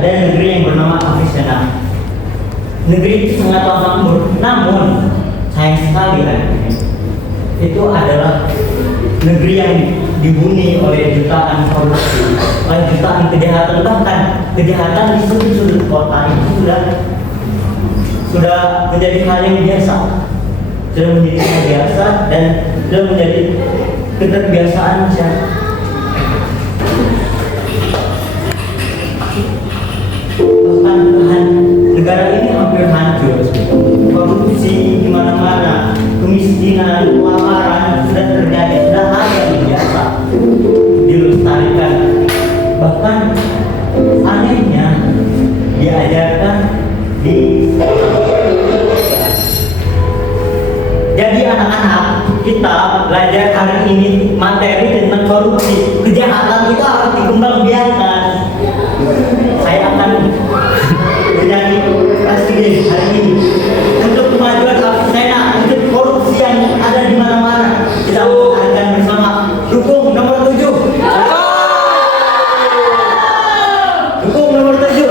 ada negeri yang bernama Avicenna. Negeri itu sangat makmur, namun sayang sekali kan, itu adalah negeri yang dihuni oleh jutaan korupsi, oleh jutaan kejahatan, bahkan kejahatan di sudut-sudut kota itu sudah menjadi hal yang biasa, sudah menjadi hal biasa dan sudah menjadi keterbiasaan masyarakat. Bahkan negara ini hampir hancur, korupsi di mana-mana, kemiskinan, kelaparan sudah terjadi, sudah hal yang biasa dilestarikan. Bahkan anehnya diajarkan di jadi anak-anak kita belajar hari ini materi tentang korupsi, kejahatan itu harus dikembangbiakan. Saya akan bernyanyi presiden hari ini untuk kemajuan Avicenna, untuk korupsi yang ada di mana-mana. Kita akan bersama dukung nomor 7. Dukung nomor 7.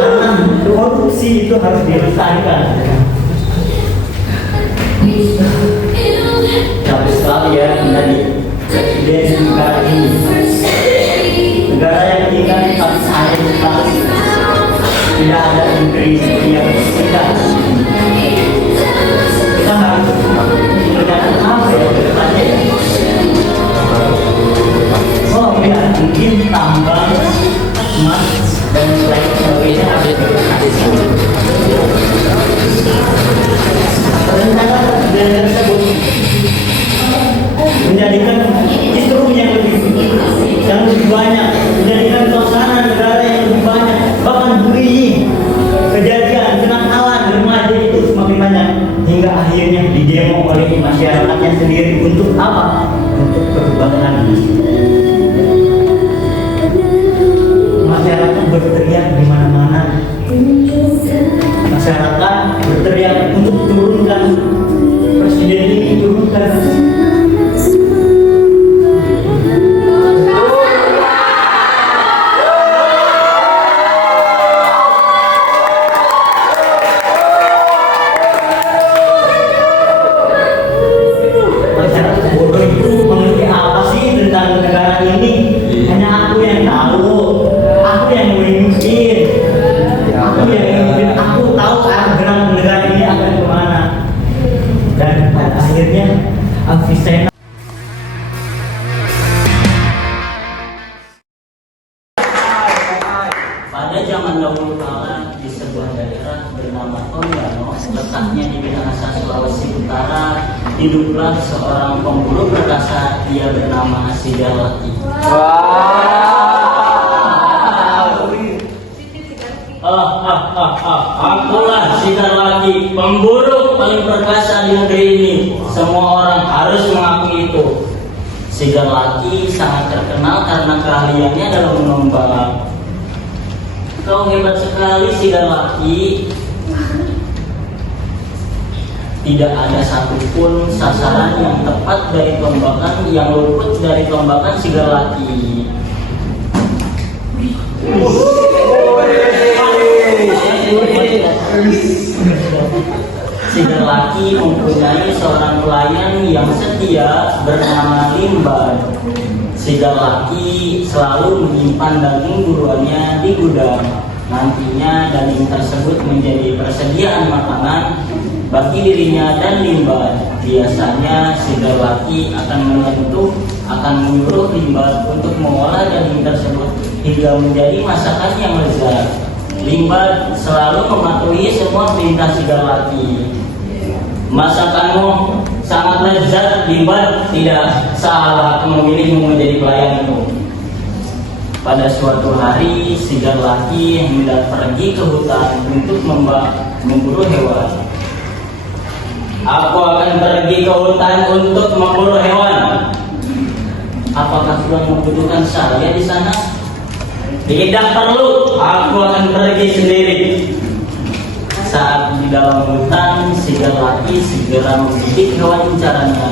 Karena korupsi itu harus dilestarikan. Capek sekali ya menjadi presiden negara ini. Negara yang tinggal di atas air plastik, tidak ada negeri yang bersih. Kita harus berjalan apa ya ke depannya? Oh ya, mungkin tambang emas dan lain sebagainya ada di sini. Rencana negara tersebut menjadikan justru yang lebih banyak, menjadikan suasana negara yang lebih banyak, bahkan bullying, kejadian, kenakalan remaja itu semakin banyak hingga akhirnya didemo oleh masyarakatnya sendiri. Untuk apa? Untuk perubahan. Masyarakat berteriak di mana-mana. Masyarakat berteriak untuk turunkan presiden ini, turunkan. Avicenna pada zaman dahulu kala di sebuah daerah bernama Tondano, letaknya di Minahasa, Sulawesi Utara, hiduplah seorang pemburu perkasa, dia bernama Sigalaki. Akulah Sigalaki, pemburu paling perkasa di negeri ini. Semua orang harus mengakui itu. Sigalaki sangat terkenal karena keahliannya dalam menombak. Kau hebat sekali Sigalaki. Tidak ada satupun sasaran yang tepat dari tembakan yang luput dari tembakan Sigalaki. Sigalaki mempunyai seorang pelayan yang setia bernama Limban. Sigalaki selalu menyimpan daging buruannya di gudang. Nantinya daging tersebut menjadi persediaan makanan bagi dirinya dan Limban. Biasanya Sigalaki akan menyuruh Limban untuk mengolah daging tersebut hingga menjadi masakan yang lezat. Limban selalu mematuhi semua perintah Sigalaki. Masakanmu sangat lezat, Limban. Tidak salah aku memilihmu menjadi pelayanku. Pada suatu hari Sigalaki hendak pergi ke hutan untuk memburu hewan. Aku akan pergi ke hutan untuk memburu hewan. Apakah Tuhan membutuhkan saya di sana? Tidak perlu, aku akan pergi sendiri. Saat di dalam hutan, Sigalaki segera membidik hewan incarannya.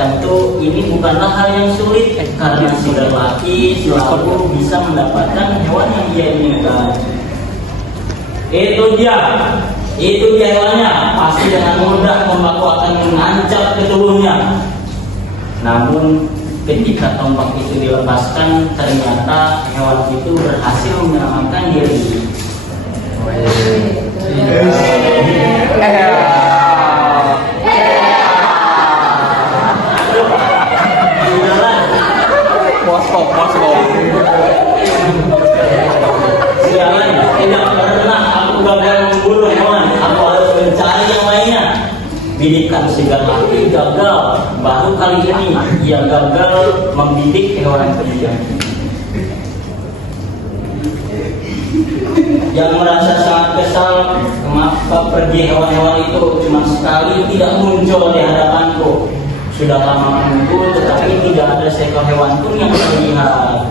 Tentu ini bukanlah hal yang sulit karena si lelaki selalu bisa mendapatkan hewan yang dia inginkan. Itu dia hewannya. Pasti dengan mudah pembaku akan menancap ke tubuhnya. Namun ketika tombak itu dilepaskan, ternyata hewan itu berhasil menyelamatkan diri. Sialan, tidak pernah aku gagal memburu hewan. Aku harus mencari yang lainnya. Bidikan si lelaki gagal. Baru kali ini ia gagal membidik hewan dia. Yang merasa sangat kesal, kenapa pergi hewan-hewan itu cuma sekali tidak muncul di hadapanku. Sudah lama menunggu, tetapi tidak ada seekor hewan pun yang terlihat.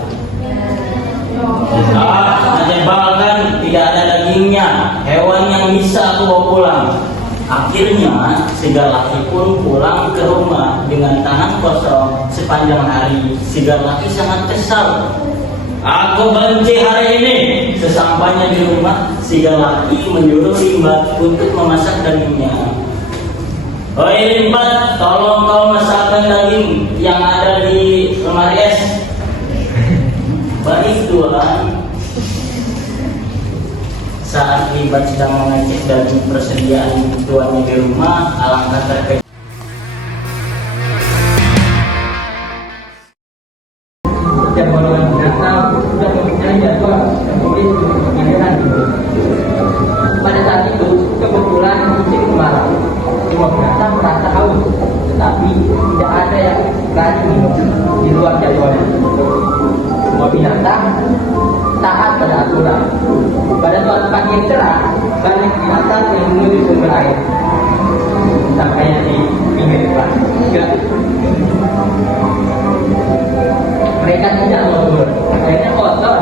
Menyebalkan, tidak ada dagingnya, hewan yang bisa aku bawa pulang. Akhirnya si lelaki pun pulang ke rumah dengan tangan kosong sepanjang hari. Si lelaki sangat kesal. Aku benci hari ini. Sesampainya di rumah, si lelaki menyuruh Limbat untuk memasak dagingnya. Oi Limbat, tolong kau masakkan daging yang ada di lemari es. Baik Tuhan. Saat Limbat sedang mengecek daging persediaan tuannya di rumah, alangkah terkejut. Pada saat itu kebetulan musim kemarau, semua binatang merasa haus, tetapi tidak ada yang berani minum di luar jadwalnya. Semua binatang taat pada aturan. Pada suatu pagi yang cerah, banyak binatang yang menuju sumber air. Sampainya di pinggir jalan, mereka tidak mau turun. Akhirnya kotor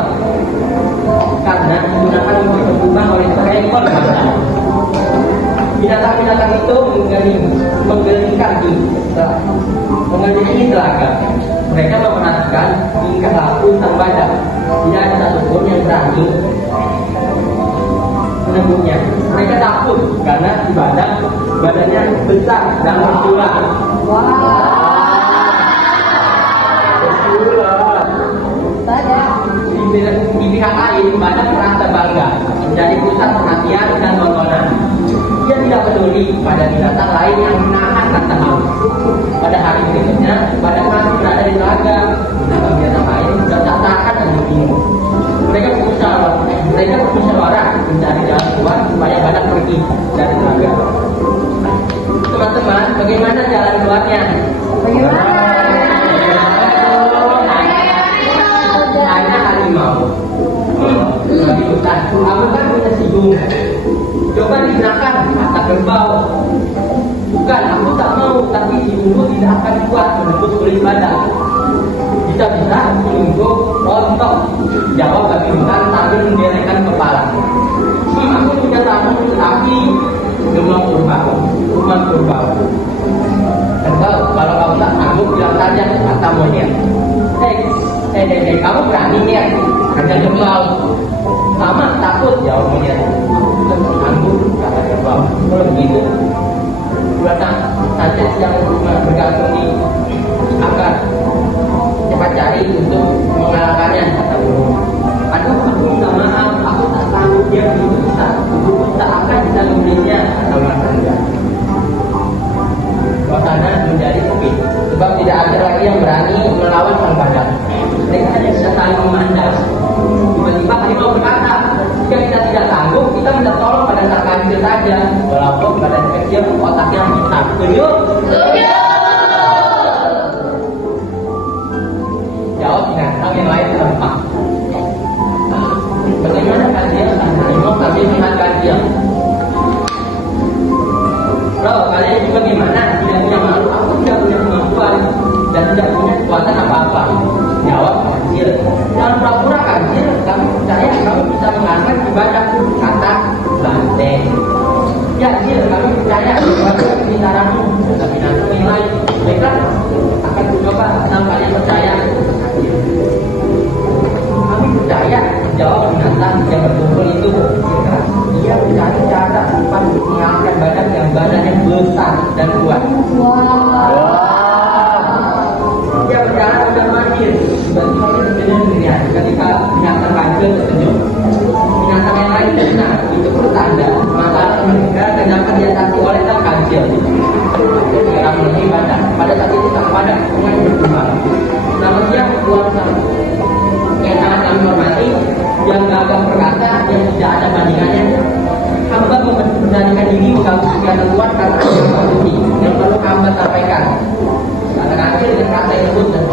karena digunakan untuk berhubungan oleh seekor mata. Binatang-binatang itu mengelilingi telaga. Mereka memerhatikan tingkah laku sang badak. Tidak ada satupun yang berani menegurnya. Mereka takut karena si badak badannya besar dan bertulang. Di pihak lain, badak merasa bangga menjadi pusat perhatian dan tontonan. Dia tidak peduli pada binatang lain yang menahan rasa haus. Pada hari berikutnya, badak masih berada di telaga. Binatang lain sudah tak tahan dan bingung. Mereka bermusyawarah mencari jalan keluar supaya badak pergi dari telaga. Teman-teman, bagaimana jalan keluarnya? Hanya harimau. Di hutan, aku kan punya sidung. Coba digunakan mata kerbau. Bukan, aku tak mau, tapi hidungku tidak akan kuat menembus kulit badak. Bisa-bisa hidungku rontok. Jawab babi hutan sambil mengelengkan kepala. Aku punya tamu, tapi gemam kerbau. Kalau kamu tak sanggup, bilang saja kata monyet. Kamu berani nih? Hanya kerbau. Sama takut, jawab monyet. Sanggup, kata kerbau. Kalau begitu, buatlah saja yang bergantung di akar. Cepat cari untuk mengalahkannya, kata burung. Aduh, aku minta maaf, aku tak sanggup, dia begitu besar. Aku tak akan bisa membelinya, kata matangga. Suasana menjadi sepi, sebab tidak ada lagi yang berani melawan sang badak. Mereka hanya bisa saling memandang. Tiba-tiba harimau berkata, jika kita tidak sanggup, kita minta tolong pada sang kancil saja. Walaupun badan kecil, otaknya hitam. Setuju? Jawab binatang yang lain serempak. Bagaimana kancil? Harimau sambil melihat kancil. Bro, kalian ini bagaimana? Tidak punya malu, aku tidak punya kemampuan dan tidak punya kekuatan apa-apa. Jawab kancil. Jangan pura-pura kancil, kamu percaya kamu bisa mengangkat si badak, kata banteng. Ya, kancil, kami percaya bahwa kepintaranmu. Kata binatang yang lain. Baiklah, besar dan kuat. Dia berjalan dengan mandiri. Tiba-tiba dia tersenyum sendirian. Ketika binatang kecil tersenyum, binatang yang lain tersenang. Itu pertanda masalah mereka kenapa diatasi oleh sang kancil. Ketika memenuhi badan, pada saat itu sang padak mulai berkembang. Namun dia keluar yang sangat kami hormati, yang gagah perkasa, yang tidak ada bandingannya. Hamba memberanikan diri mengganggu kegiatan Tuhan karena ada yang suci yang perlu hamba sampaikan. Kata kancil dengan kata yang lembut dan